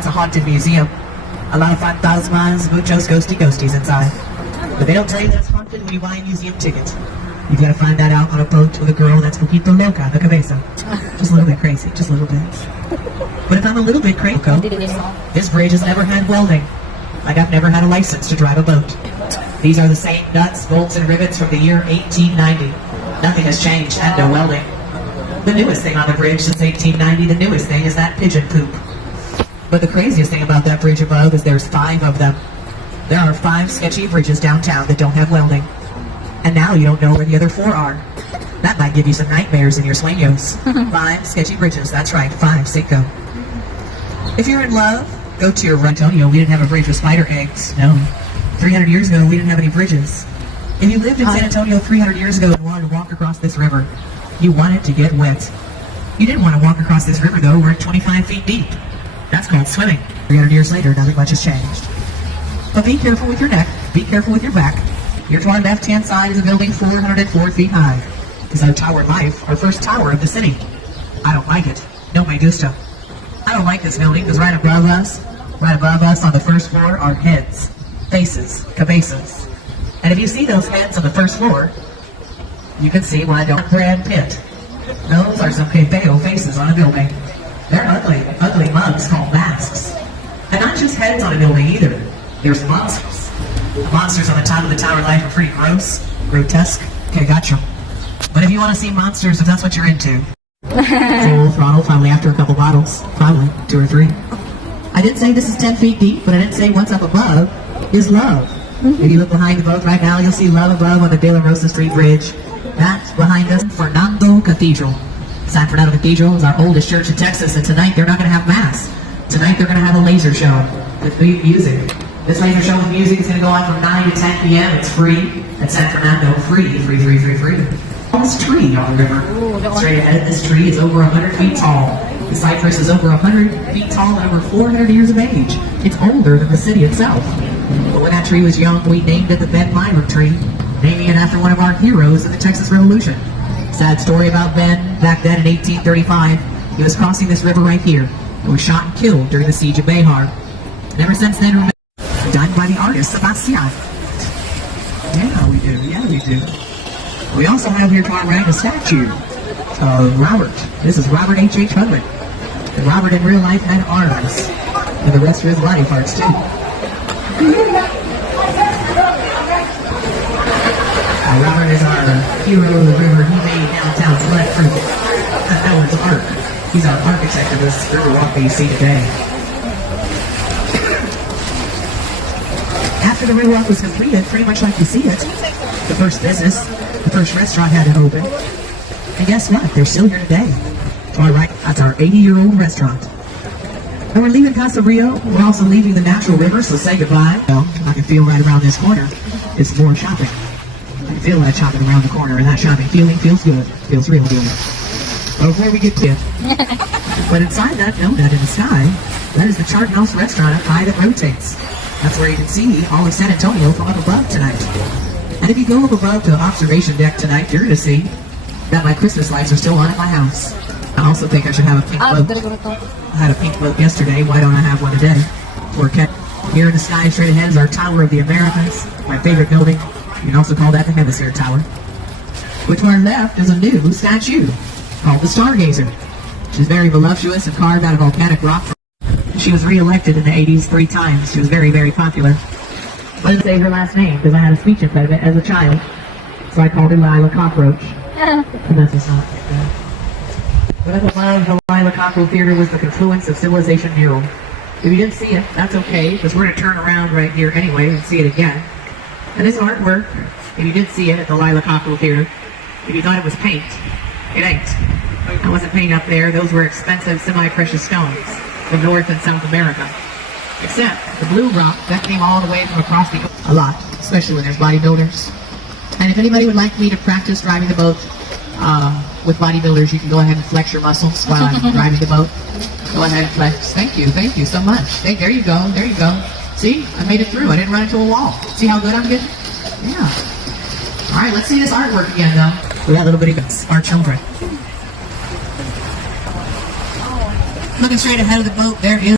That's a haunted museum. A lot of fantasmas, muchos ghosties inside. But they don't tell you that it's haunted when you buy a museum ticket. You've got to find that out on a boat with a girl that's poquito loca, the cabeza. Just a little bit crazy, just a little bit. But if I'm a little bit crazy, this bridge has never had welding. Like I've never had a license to drive a boat. These are the same nuts, bolts, and rivets from the year 1890. Nothing has changed, and no welding. The newest thing on the bridge since 1890, the newest thing is that pigeon poop. But the craziest thing about that bridge above is there's 5 of them. There are 5 sketchy bridges downtown that don't have welding. And now you don't know where the other 4 are. That might give you some nightmares in your sueños. 5 sketchy bridges, that's right, 5, cinco. If you're in love, go to your Antonio. We didn't have a bridge with spider eggs, no. 300 years ago, we didn't have any bridges. If you lived in San Antonio 300 years ago and wanted to walk across this river, you wanted to get wet. You didn't want to walk across this river, though. We're at 25 feet deep. That's called swimming. 300 years later, nothing much has changed. But be careful with your neck. Be careful with your back. Your to our left-hand side is a building 404 feet high. It's our Tower Life, our first tower of the city. I don't like it. No me gusta. I don't like this building because right above us on the first floor are heads, faces, cabezas. And if you see those heads on the first floor, you can see why I don't Brad Pitt. Those are some Pepeo faces on a building. They're ugly, ugly mugs called masks. And not just heads on a building either. There's monsters. The monsters on the top of the Tower Life are pretty gross, grotesque. Okay, gotcha. But if you want to see monsters, if that's what you're into, full throttle, finally after a couple bottles, probably 2 or 3. I didn't say this is 10 feet deep, but I didn't say what's up above is love. If you look behind the boat right now, you'll see love above on the De La Rosa Street Bridge. That's behind us, Fernando Cathedral. San Fernando Cathedral is our oldest church in Texas, and tonight they're not going to have mass. Tonight they're going to have a laser show with music. This laser show with music is going to go on from 9 to 10 p.m. It's free at San Fernando. Free. This tree on the river. Straight ahead, this tree is over 100 feet tall. The cypress is over 100 feet tall and over 400 years of age. It's older than the city itself. But when that tree was young, we named it the Ben Lyman tree, naming it after one of our heroes in the Texas Revolution. Sad story about Ben. Back then in 1835, he was crossing this river right here and was shot and killed during the siege of Behar. And ever since then, done by the artist Sebastian. Yeah, we do. We also have here to our right a statue of Robert. This is Robert H.H. Hudlin. And Robert in real life had arms, and the rest of his body parts too. Robert is our hero of the river. He made downtown flood-proof. That one's art. He's our architect of this Riverwalk that you see today. After the Riverwalk was completed, pretty much like you see it, the first business, the first restaurant had to open. And guess what? They're still here today. To our right, that's our 80-year-old restaurant. And we're leaving Casa Rio. We're also leaving the natural river, so say goodbye. Well, I can feel right around this corner is more shopping. I can feel that shopping around the corner, and that shopping feeling feels good. Feels real good. But before we get to it, but inside that donut in the sky, that is the Chart House restaurant up high that rotates. That's where you can see all of San Antonio from up above tonight. And if you go up above to the observation deck tonight, you're going to see that my Christmas lights are still on at my house. I also think I should have a pink boat. I had a pink boat yesterday. Why don't I have one today? Here in the sky straight ahead is our Tower of the Americas, my favorite building. You can also call that the Hemisphere Tower. Which to our left is a new statue called the Stargazer. She's very voluptuous and carved out of volcanic rock. She was re-elected in the 80s 3 times. She was very, very popular. I didn't say her last name because I had a speech impediment as a child. So I called her Lila Cockroach. And that's just not good. But at the time, the Lila Cockrell Theater was the confluence of civilization mural. If you didn't see it, that's okay, because we're going to turn around right here anyway and see it again. And this artwork, if you did see it at the Lila Cockrell Theater, if you thought it was paint, it ain't. That wasn't paint up there. Those were expensive semi-precious stones from North and South America. Except the blue rock, that came all the way from across the a lot, especially when there's bodybuilders. And if anybody would like me to practice driving the boat with bodybuilders, you can go ahead and flex your muscles while I'm driving the boat. Go ahead and flex. Thank you so much. Hey, there you go. See, I made it through. I didn't run into a wall. See how good I'm getting? Yeah. All right, let's see this artwork again, though. We got little bitty guys, our children. Looking straight ahead of the boat, there is